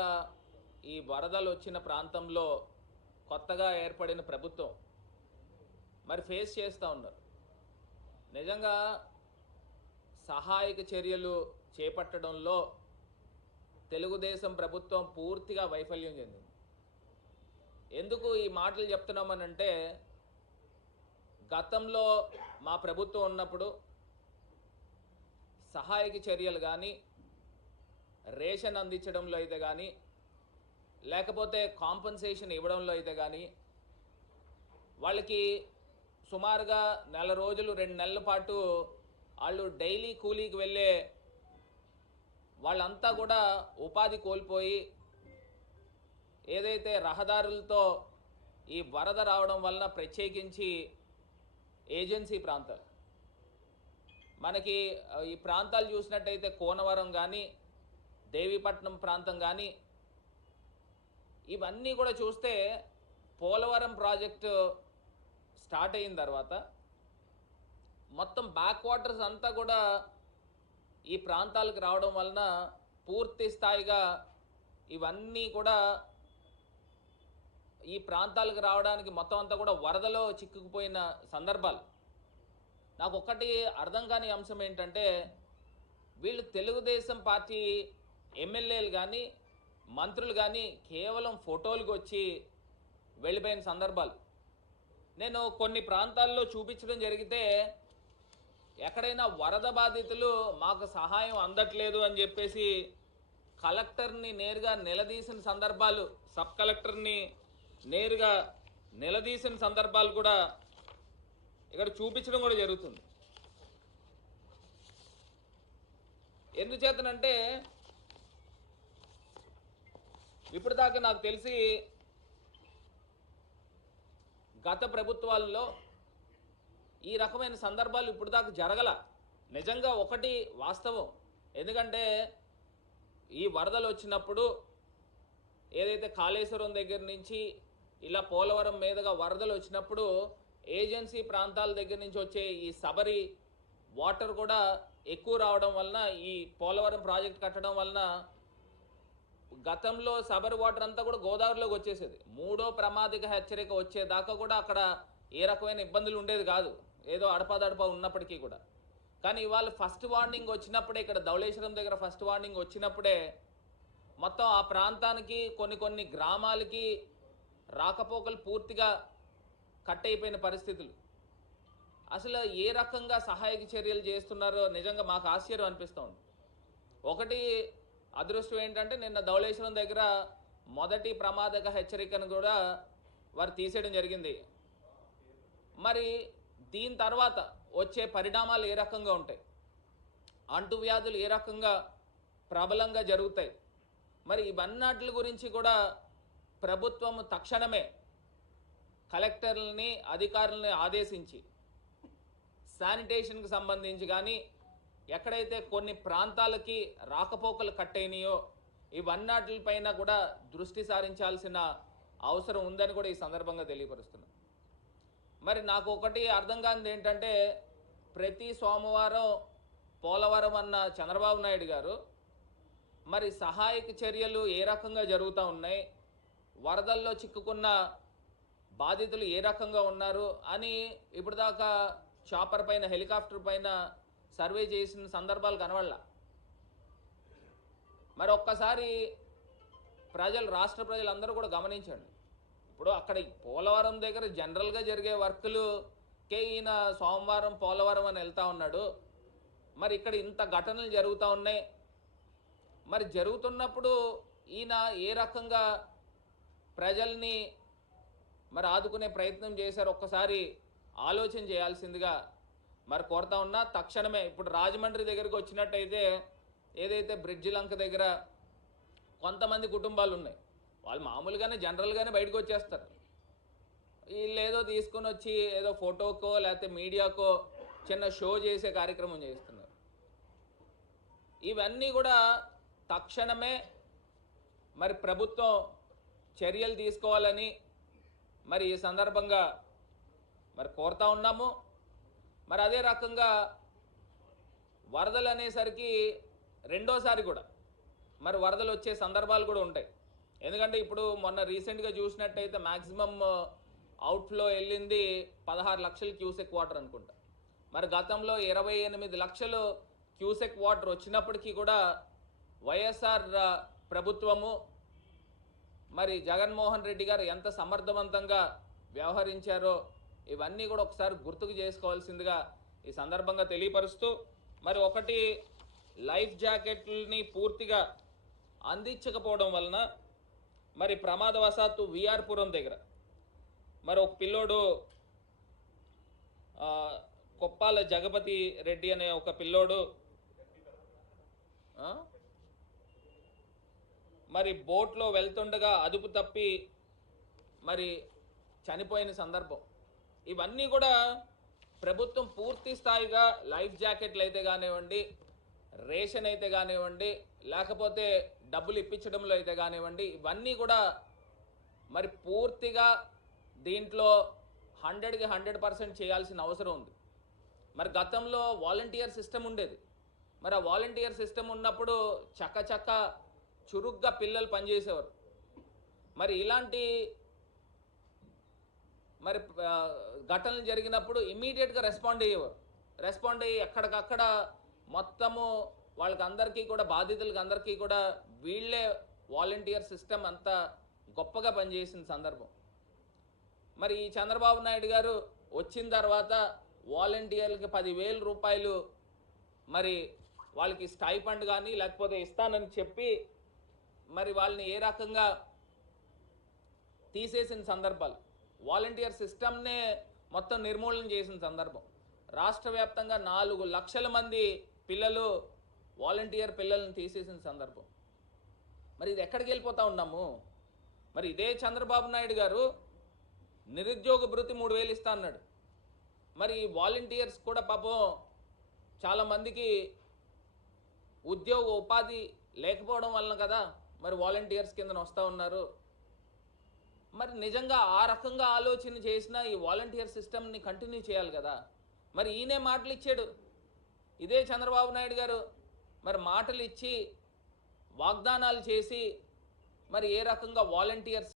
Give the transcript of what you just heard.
నిజంగా ఈ వరదలు వచ్చిన ప్రాంతంలో కొత్తగా ఏర్పడిన ప్రభుత్వం మరి ఫేస్ చేస్తూ ఉన్నారు. నిజంగా సహాయక చర్యలు చేపట్టడంలో తెలుగుదేశం ప్రభుత్వం పూర్తిగా వైఫల్యం చెందింది. ఎందుకు ఈ మాటలు చెప్తున్నామనంటే, గతంలో మా ప్రభుత్వం ఉన్నప్పుడు సహాయక చర్యలు కానీ, రేషన్ అందించడంలో అయితే కానీ, లేకపోతే కాంపన్సేషన్ ఇవ్వడంలో అయితే కానీ, వాళ్ళకి సుమారుగా నెల రోజులు 2 నెలల పాటు వాళ్ళు డైలీ కూలీకి వెళ్ళే వాళ్ళంతా కూడా ఉపాధి కోల్పోయి, ఏదైతే రహదారులతో ఈ వరద రావడం వలన ప్రత్యేకించి ఏజెన్సీ ప్రాంతాలు, మనకి ఈ ప్రాంతాలు చూసినట్టయితే కోనవరం కానీ, దేవీపట్నం ప్రాంతం కానీ, ఇవన్నీ కూడా చూస్తే పోలవరం ప్రాజెక్టు స్టార్ట్ అయిన తర్వాత మొత్తం బ్యాక్ వాటర్స్ అంతా కూడా ఈ ప్రాంతాలకు రావడం వలన పూర్తి స్థాయిగా ఇవన్నీ కూడా ఈ ప్రాంతాలకు రావడానికి మొత్తం అంతా కూడా వరదలో చిక్కుకుపోయిన సందర్భాలు. నాకు ఒక్కటి అర్థం కాని అంశం ఏంటంటే, వీళ్ళు తెలుగుదేశం పార్టీ ఎమ్మెల్యేలు కానీ, మంత్రులు కానీ కేవలం ఫోటోలకు వచ్చి వెళ్ళిపోయిన సందర్భాలు. నేను కొన్ని ప్రాంతాల్లో చూపించడం జరిగితే, ఎక్కడైనా వరద బాధితులు మాకు సహాయం అందట్లేదు అని చెప్పేసి కలెక్టర్ని నేరుగా నిలదీసిన సందర్భాలు, సబ్ కలెక్టర్ని నేరుగా నిలదీసిన సందర్భాలు కూడా ఇక్కడ చూపించడం కూడా జరుగుతుంది. ఎందుచేతనంటే, ఇప్పుడు దాకా నాకు తెలిసి గత ప్రభుత్వాల్లో ఈ రకమైన సందర్భాలు ఇప్పుడు దాకా జరగల. నిజంగా ఒకటి వాస్తవం. ఎందుకంటే ఈ వరదలు వచ్చినప్పుడు ఏదైతే కాళేశ్వరం దగ్గర నుంచి ఇలా పోలవరం మీదుగా వరదలు వచ్చినప్పుడు ఏజెన్సీ ప్రాంతాల దగ్గర నుంచి వచ్చే ఈ సబరి వాటర్ కూడా ఎక్కువ రావడం వలన, ఈ పోలవరం ప్రాజెక్ట్ కట్టడం వలన గతంలో సబరి వాటర్ అంతా కూడా గోదావరిలోకి వచ్చేసేది. 3వ ప్రమాదిక హెచ్చరిక వచ్చేదాకా కూడా అక్కడ ఏ రకమైన ఇబ్బందులు ఉండేది కాదు, ఏదో అడపాదడపా ఉన్నప్పటికీ కూడా. కానీ ఇవాళ ఫస్ట్ వార్నింగ్ వచ్చినప్పుడే, ఇక్కడ ధవళేశ్వరం దగ్గర ఫస్ట్ వార్నింగ్ వచ్చినప్పుడే మొత్తం ఆ ప్రాంతానికి కొన్ని గ్రామాలకి రాకపోకలు పూర్తిగా కట్ అయిపోయిన పరిస్థితులు. అసలు ఏ రకంగా సహాయక చర్యలు చేస్తున్నారో నిజంగా మాకు ఆశ్చర్యం అనిపిస్తూ ఉంది. ఒకటి అదృష్టం ఏంటంటే, నిన్న ధవళేశ్వరం దగ్గర మొదటి ప్రమాదక హెచ్చరికను కూడా వారు తీసేయడం జరిగింది. మరి దీని తర్వాత వచ్చే పరిణామాలు ఏ రకంగా ఉంటాయి, అంటువ్యాధులు ఏ రకంగా ప్రబలంగా జరుగుతాయి, మరి ఇవన్నిటి గురించి కూడా ప్రభుత్వం తక్షణమే కలెక్టర్లని, అధికారులని ఆదేశించి శానిటేషన్కి సంబంధించి కానీ, ఎక్కడైతే కొన్ని ప్రాంతాలకి రాకపోకలు కట్ అయినాయో ఇవన్నిటిపైన కూడా దృష్టి సారించాల్సిన అవసరం ఉందని కూడా ఈ సందర్భంగా తెలియపరుస్తున్నాను. మరి నాకు ఒకటి అర్థం కానిది ఏంటంటే, ప్రతి సోమవారం పోలవరం అన్న చంద్రబాబు నాయుడు గారు మరి సహాయక చర్యలు ఏ రకంగా జరుగుతూ ఉన్నాయి, వరదల్లో చిక్కుకున్న బాధితులు ఏ రకంగా ఉన్నారు అని ఇప్పుడు దాకా చాపర్ పైన, హెలికాప్టర్ పైన సర్వే చేసిన సందర్భాలు కనబడలా. మరి ఒక్కసారి రాష్ట్ర ప్రజలందరూ కూడా గమనించండి. ఇప్పుడు అక్కడ పోలవరం దగ్గర జనరల్గా జరిగే వర్కులుకే ఈయన సోమవారం పోలవరం అని వెళ్తూ ఉన్నాడు. మరి ఇక్కడ ఇంత ఘటనలు జరుగుతూ ఉన్నాయి. మరి జరుగుతున్నప్పుడు ఈయన ఏ రకంగా ప్రజల్ని మరి ఆదుకునే ప్రయత్నం చేశారు, ఒక్కసారి ఆలోచన చేయాల్సిందిగా మరి కోరుతా ఉన్నా. తక్షణమే ఇప్పుడు రాజమండ్రి దగ్గరకు వచ్చినట్టయితే, ఏదైతే బ్రిడ్జి లంక దగ్గర కొంతమంది కుటుంబాలు ఉన్నాయి, వాళ్ళు మామూలుగానే జనరల్గానే బయటకు వచ్చేస్తారు. వీళ్ళు ఏదో తీసుకొని వచ్చి ఏదో ఫోటోకో లేకపోతే మీడియాకో చిన్న షో చేసే కార్యక్రమం చేస్తున్నారు. ఇవన్నీ కూడా తక్షణమే మరి ప్రభుత్వం చర్యలు తీసుకోవాలని మరి ఈ సందర్భంగా మరి కోరుతా ఉన్నాము. మరి అదే రకంగా వరదలు అనేసరికి రెండోసారి కూడా మరి వరదలు వచ్చే సందర్భాలు కూడా ఉంటాయి. ఎందుకంటే ఇప్పుడు మొన్న రీసెంట్గా చూసినట్టయితే మ్యాక్సిమం అవుట్ఫ్లో వెళ్ళింది 16 లక్షల క్యూసెక్ వాటర్ అనుకుంటా. మరి గతంలో 28 లక్షలు క్యూసెక్ వాటర్ వచ్చినప్పటికీ కూడా వైఎస్ఆర్ ప్రభుత్వము మరి జగన్మోహన్ రెడ్డి గారు ఎంత సమర్థవంతంగా వ్యవహరించారో ఇవన్నీ కూడా ఒకసారి గుర్తుకు చేసుకోవాల్సిందిగా ఈ సందర్భంగా తెలియపరుస్తూ, మరి ఒకటి లైఫ్ జాకెట్లని పూర్తిగా అందించకపోవడం వలన మరి ప్రమాదవశాత్తు విఆర్పురం దగ్గర మరి ఒక పిల్లోడు కొప్పాల జగపతి రెడ్డి అనే ఒక పిల్లోడు మరి బోట్లో వెళ్తుండగా అదుపు తప్పి మరి చనిపోయిన సందర్భం. ఇవన్నీ కూడా ప్రభుత్వం పూర్తి స్థాయిగా లైఫ్ జాకెట్లు అయితే కానివ్వండి, రేషన్ అయితే కానివ్వండి, లేకపోతే డబ్బులు ఇప్పించడంలో అయితే కానివ్వండి, ఇవన్నీ కూడా మరి పూర్తిగా దీంట్లో 100కి 100% చేయాల్సిన అవసరం ఉంది. మరి గతంలో వాలంటీర్ సిస్టమ్ ఉండేది. మరి ఆ వాలంటీర్ సిస్టమ్ ఉన్నప్పుడు చక్క చురుగ్గా పిల్లలు పనిచేసేవారు. మరి ఇలాంటి మరి ఘటనలు జరిగినప్పుడు ఇమ్మీడియట్గా రెస్పాండ్ అయ్యి ఎక్కడికక్కడ మొత్తము వాళ్ళకి అందరికీ కూడా బాధితులకి అందరికీ కూడా వీళ్ళే వాలంటీర్ సిస్టమ్ అంతా గొప్పగా పనిచేసిన సందర్భం. మరి ఈ చంద్రబాబు నాయుడు గారు వచ్చిన తర్వాత వాలంటీర్లకి 10,000 రూపాయలు మరి వాళ్ళకి స్టైఫండ్ కానీ లేకపోతే ఇస్తానని చెప్పి మరి వాళ్ళని ఏ రకంగా తీసేసిన సందర్భాలు, వాలంటీర్ సిస్టమ్నే మొత్తం నిర్మూలన చేసిన సందర్భం. రాష్ట్ర వ్యాప్తంగా 4 లక్షల మంది పిల్లలు వాలంటీర్ పిల్లల్ని తీసేసిన సందర్భం. మరి ఇది ఎక్కడికి వెళ్ళిపోతా ఉన్నాము? మరి ఇదే చంద్రబాబు నాయుడు గారు నిరుద్యోగ భృతి 3,000 ఇస్తా అన్నాడు. మరి వాలంటీర్స్ కూడా పాపం చాలామందికి ఉద్యోగ ఉపాధి లేకపోవడం వలన కదా మరి వాలంటీర్స్ కింద వస్తూ ఉన్నారు. మరి నిజంగా ఆ రకంగా ఆలోచన చేసిన ఈ వాలంటీర్ సిస్టమ్ని కంటిన్యూ చేయాలి కదా. మరి ఈయనే మాటలు ఇచ్చాడు, ఇదే చంద్రబాబు నాయుడు గారు మరి మాటలు ఇచ్చి వాగ్దానాలు చేసి మరి ఏ రకంగా వాలంటీర్స్